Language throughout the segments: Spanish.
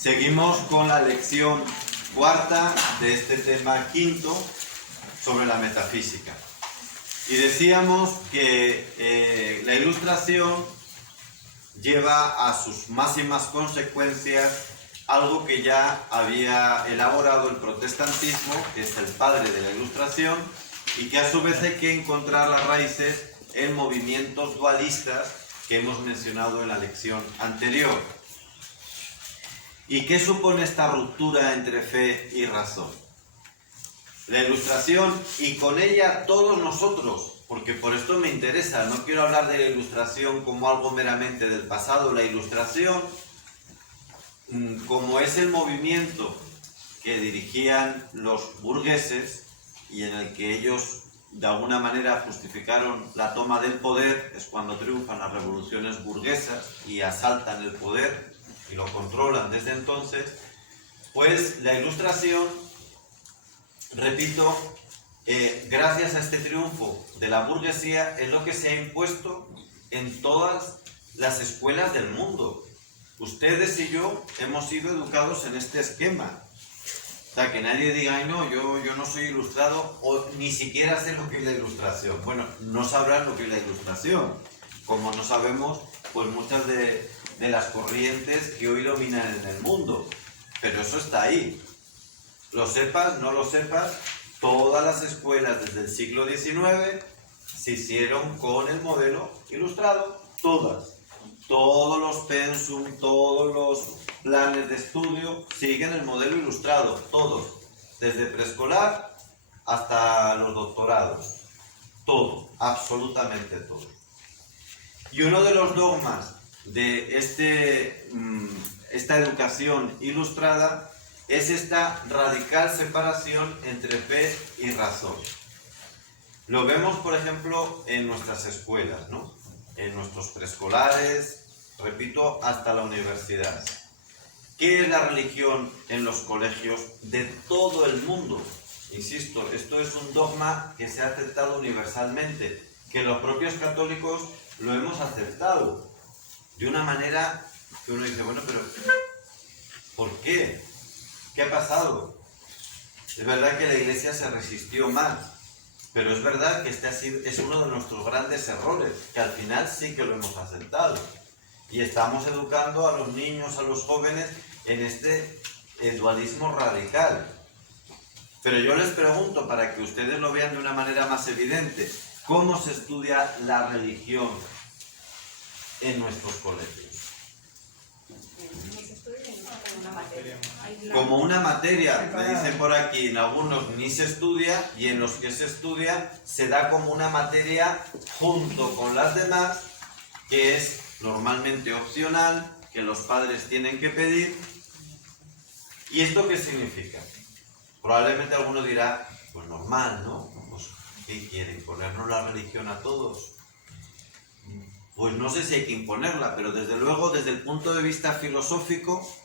Seguimos con la lección cuarta de este tema quinto sobre la metafísica. Y decíamos que la ilustración lleva a sus máximas consecuencias algo que ya había elaborado el protestantismo, que es el padre de la ilustración, y que a su vez hay que encontrar las raíces en movimientos dualistas que hemos mencionado en la lección anterior. ¿Y qué supone esta ruptura entre fe y razón? La ilustración, y con ella todos nosotros, porque por esto me interesa, no quiero hablar de la ilustración como algo meramente del pasado. La ilustración, como es el movimiento que dirigían los burgueses y en el que ellos de alguna manera justificaron la toma del poder, es cuando triunfan las revoluciones burguesas y asaltan el poder y lo controlan desde entonces, pues la ilustración, repito, gracias a este triunfo de la burguesía, es lo que se ha impuesto en todas las escuelas del mundo. Ustedes y yo hemos sido educados en este esquema. O sea, que nadie diga, ay no, yo no soy ilustrado, o ni siquiera sé lo que es la ilustración. Bueno, no sabrán lo que es la ilustración, como no sabemos pues muchas de las corrientes que hoy dominan en el mundo. Pero eso está ahí. Lo sepas, no lo sepas, todas las escuelas desde el siglo XIX se hicieron con el modelo ilustrado, todas. Todos los pensum, todos los planes de estudio siguen el modelo ilustrado, todos, desde preescolar hasta los doctorados, todo, absolutamente todo. Y uno de los dogmas de esta educación ilustrada es esta radical separación entre fe y razón. Lo vemos, por ejemplo, en nuestras escuelas, ¿no? En nuestros preescolares, repito, hasta la universidad. ¿Qué es la religión en los colegios de todo el mundo? Insisto, esto es un dogma que se ha aceptado universalmente, que los propios católicos lo hemos aceptado de una manera que uno dice, bueno, pero ¿por qué? ¿Qué ha pasado? Es verdad que la Iglesia se resistió más, pero es verdad que este es uno de nuestros grandes errores, que al final sí que lo hemos aceptado. Y estamos educando a los niños, a los jóvenes, en este dualismo radical. Pero yo les pregunto, para que ustedes lo vean de una manera más evidente, ¿cómo se estudia la religión en nuestros colegios? Como una materia, me dicen por aquí, en algunos ni se estudia y en los que se estudia se da como una materia junto con las demás, que es normalmente opcional, que los padres tienen que pedir. ¿Y esto qué significa? Probablemente alguno dirá, pues normal, ¿no? Pues, ¿qué quieren? ¿Imponernos la religión a todos? Pues no sé si hay que imponerla, pero desde luego, desde el punto de vista filosófico,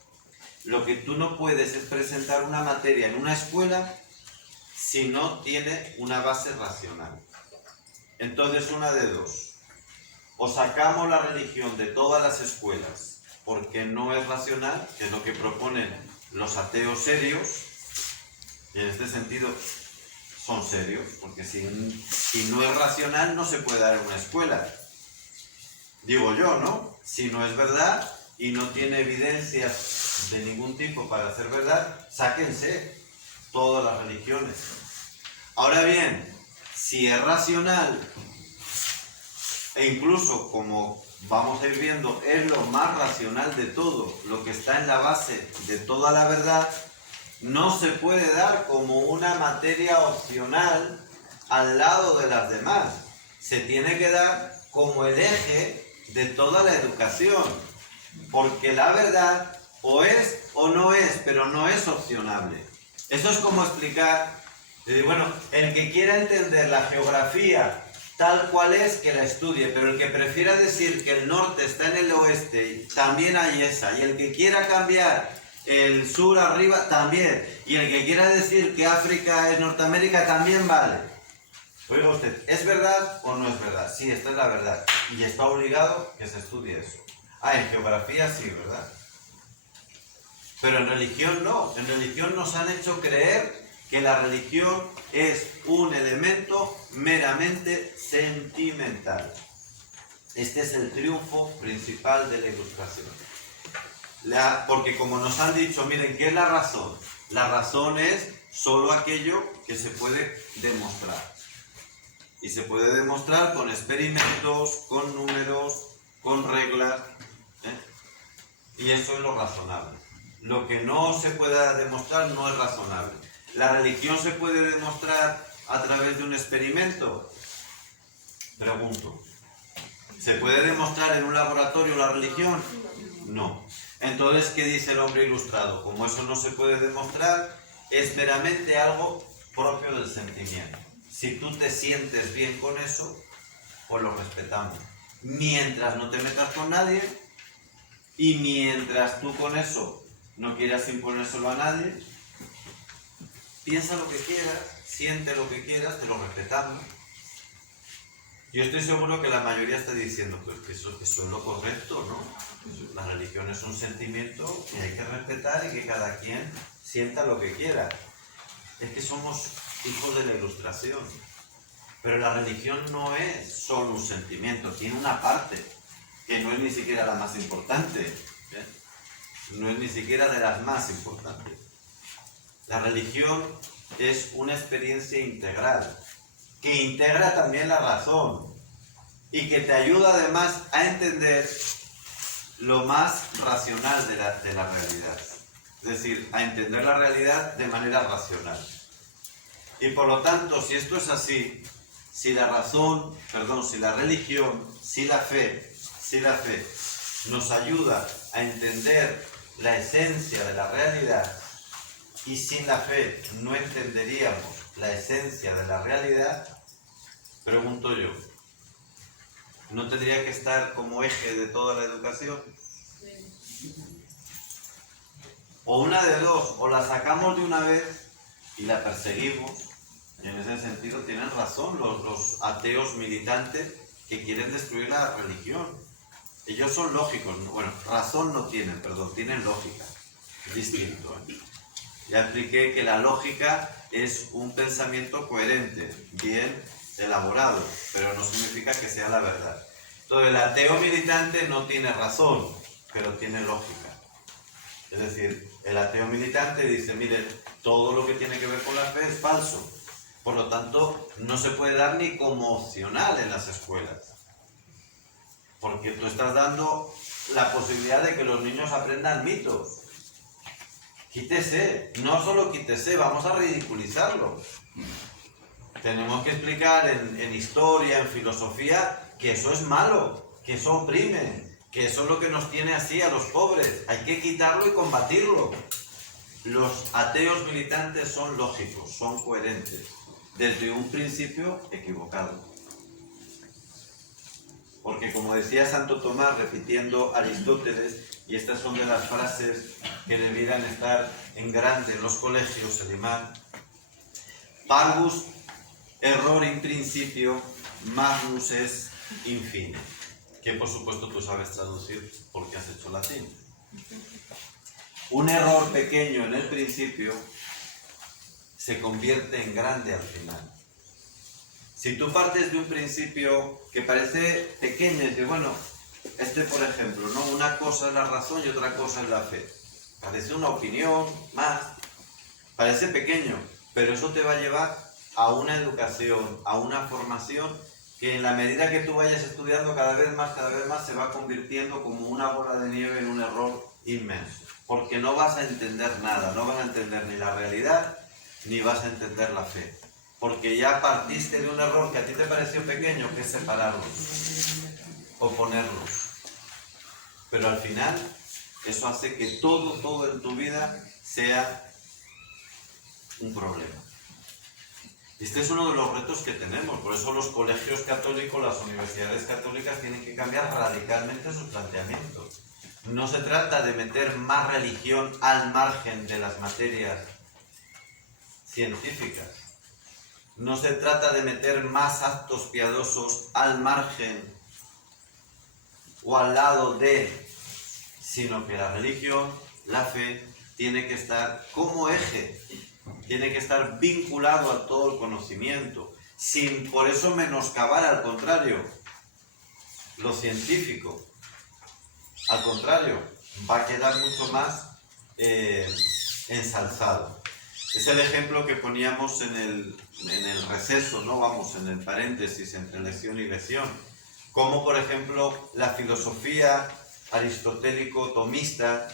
lo que tú no puedes es presentar una materia en una escuela si no tiene una base racional. Entonces, una de dos. O sacamos la religión de todas las escuelas porque no es racional, que es lo que proponen los ateos serios, y en este sentido son serios, porque si no es racional no se puede dar en una escuela. Digo yo, ¿no? Si no es verdad y no tiene evidencias de ningún tipo para ser verdad, sáquense todas las religiones. Ahora bien, si es racional, e incluso, como vamos a ir viendo, es lo más racional de todo, lo que está en la base de toda la verdad, no se puede dar como una materia opcional al lado de las demás. Se tiene que dar como el eje de toda la educación, porque la verdad o es o no es, pero no es opcionable. Eso es como explicar, bueno, el que quiera entender la geografía tal cual es, que la estudie, pero el que prefiera decir que el norte está en el oeste, también hay esa, y el que quiera cambiar el sur arriba, también, y el que quiera decir que África es Norteamérica, también vale. Oiga usted, ¿es verdad o no es verdad? Sí, esta es la verdad, y está obligado que se estudie eso. Ah, en geografía sí, ¿verdad? Pero en religión no. En religión nos han hecho creer que la religión es un elemento meramente sentimental. Este es el triunfo principal de la Ilustración. Porque como nos han dicho, miren, ¿qué es la razón? La razón es solo aquello que se puede demostrar. Y se puede demostrar con experimentos, con números, con reglas. Y eso es lo razonable. Lo que no se pueda demostrar no es razonable. ¿La religión se puede demostrar a través de un experimento? Pregunto. ¿Se puede demostrar en un laboratorio la religión? No. Entonces, ¿qué dice el hombre ilustrado? Como eso no se puede demostrar, es meramente algo propio del sentimiento. Si tú te sientes bien con eso, pues lo respetamos. Mientras no te metas con nadie y mientras tú con eso no quieras imponérselo a nadie, piensa lo que quieras, siente lo que quieras, te lo respetamos. Yo estoy seguro que la mayoría está diciendo pues, que eso es lo correcto, ¿no? La religión es un sentimiento que hay que respetar y que cada quien sienta lo que quiera. Es que somos hijos de la Ilustración. Pero la religión no es solo un sentimiento, tiene una parte que no es ni siquiera la más importante. No es ni siquiera de las más importantes. La religión es una experiencia integral, que integra también la razón y que te ayuda además a entender lo más racional de la realidad. Es decir, a entender la realidad de manera racional. Y por lo tanto, si esto es así, si la religión, si la fe nos ayuda a entender la esencia de la realidad, y sin la fe no entenderíamos la esencia de la realidad, pregunto yo, ¿no tendría que estar como eje de toda la educación? O una de dos, o la sacamos de una vez y la perseguimos, y en ese sentido tienen razón los ateos militantes que quieren destruir la religión. Ellos son lógicos, bueno, razón no tienen, perdón, tienen lógica, es distinto. Ya expliqué que la lógica es un pensamiento coherente, bien elaborado, pero no significa que sea la verdad. Entonces, el ateo militante no tiene razón, pero tiene lógica. Es decir, el ateo militante dice, mire, todo lo que tiene que ver con la fe es falso. Por lo tanto, no se puede dar ni como opcional en las escuelas. Porque tú estás dando la posibilidad de que los niños aprendan mitos. Quítese, no solo quítese, vamos a ridiculizarlo. Tenemos que explicar en historia, en filosofía, que eso es malo, que eso oprime, que eso es lo que nos tiene así a los pobres. Hay que quitarlo y combatirlo. Los ateos militantes son lógicos, son coherentes, desde un principio equivocado. Porque como decía Santo Tomás, repitiendo Aristóteles, y estas son de las frases que debieran estar en grande en los colegios, el imán, parvus error in principio, magnus est in fine. Que por supuesto tú sabes traducir porque has hecho latín. Un error pequeño en el principio se convierte en grande al final. Si tú partes de un principio que parece pequeño, y dices, bueno, por ejemplo, ¿no? Una cosa es la razón y otra cosa es la fe. Parece una opinión más, parece pequeño, pero eso te va a llevar a una educación, a una formación que en la medida que tú vayas estudiando cada vez más se va convirtiendo como una bola de nieve en un error inmenso. Porque no vas a entender nada, no vas a entender ni la realidad, ni vas a entender la fe. Porque ya partiste de un error que a ti te pareció pequeño, que es separarlos, oponerlos. Pero al final, eso hace que todo en tu vida sea un problema. Este es uno de los retos que tenemos, por eso los colegios católicos, las universidades católicas tienen que cambiar radicalmente sus planteamientos. No se trata de meter más religión al margen de las materias científicas. No se trata de meter más actos piadosos al margen o al lado de, sino que la religión, la fe, tiene que estar como eje, tiene que estar vinculado a todo el conocimiento, sin por eso menoscabar, al contrario, lo científico. Al contrario, va a quedar mucho más ensalzado. Es el ejemplo que poníamos en el receso, ¿no? Vamos, en el paréntesis entre lección y lección. Como, por ejemplo, la filosofía aristotélico-tomista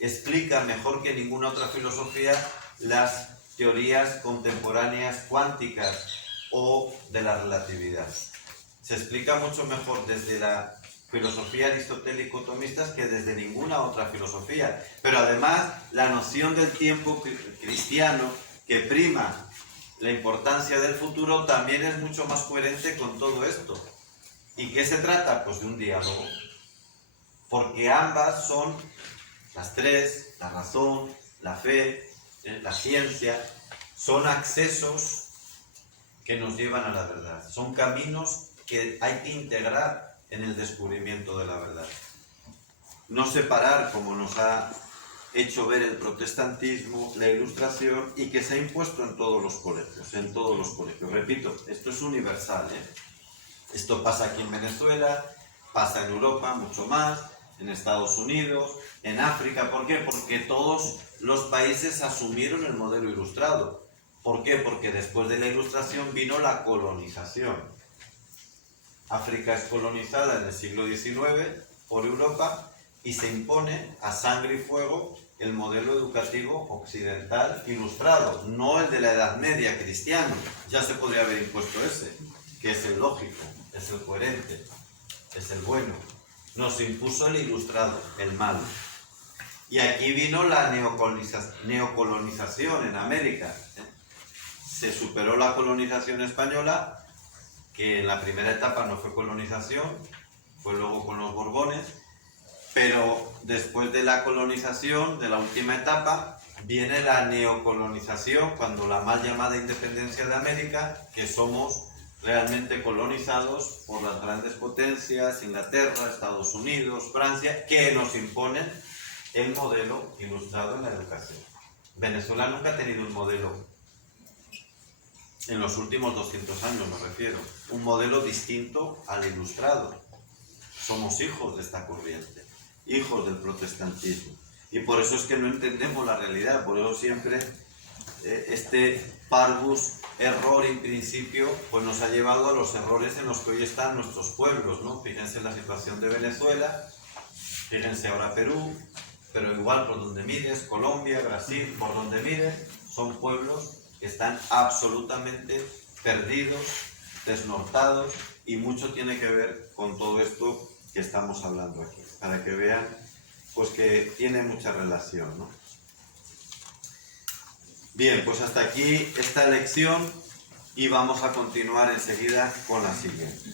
explica mejor que ninguna otra filosofía las teorías contemporáneas cuánticas o de la relatividad. Se explica mucho mejor desde la filosofía aristotélico-tomista que desde ninguna otra filosofía. Pero además, la noción del tiempo cristiano, que prima la importancia del futuro, también es mucho más coherente con todo esto. ¿Y qué se trata? Pues de un diálogo. Porque ambas son, las tres, la razón, la fe, la ciencia, son accesos que nos llevan a la verdad. Son caminos que hay que integrar en el descubrimiento de la verdad. No separar, como nos ha hecho ver el protestantismo, la Ilustración, y que se ha impuesto en todos los colegios, en todos los colegios. Repito, esto es universal, ¿eh? Esto pasa aquí en Venezuela, pasa en Europa mucho más, en Estados Unidos, en África. ¿Por qué? Porque todos los países asumieron el modelo ilustrado. ¿Por qué? Porque después de la Ilustración vino la colonización. África es colonizada en el siglo XIX por Europa y se impone a sangre y fuego el modelo educativo occidental ilustrado, no el de la Edad Media cristiano. Ya se podría haber impuesto ese, que es el lógico, es el coherente, es el bueno. Nos impuso el ilustrado, el malo. Y aquí vino la neocolonización en América. Se superó la colonización española, que en la primera etapa no fue colonización, fue luego con los Borbones, pero después de la colonización, de la última etapa, viene la neocolonización, cuando la mal llamada independencia de América, que somos realmente colonizados por las grandes potencias, Inglaterra, Estados Unidos, Francia, que nos imponen el modelo ilustrado en la educación. Venezuela nunca ha tenido un modelo, en los últimos 200 años me refiero, un modelo distinto al ilustrado. Somos hijos de esta corriente, hijos del protestantismo. Y por eso es que no entendemos la realidad, por eso siempre este parvus error in principio pues nos ha llevado a los errores en los que hoy están nuestros pueblos, ¿no? Fíjense en la situación de Venezuela, fíjense ahora Perú, pero igual por donde mires, Colombia, Brasil, por donde mires, son pueblos que están absolutamente perdidos, desnortados, y mucho tiene que ver con todo esto que estamos hablando aquí, para que vean pues que tiene mucha relación, ¿no? Bien, pues hasta aquí esta lección y vamos a continuar enseguida con la siguiente.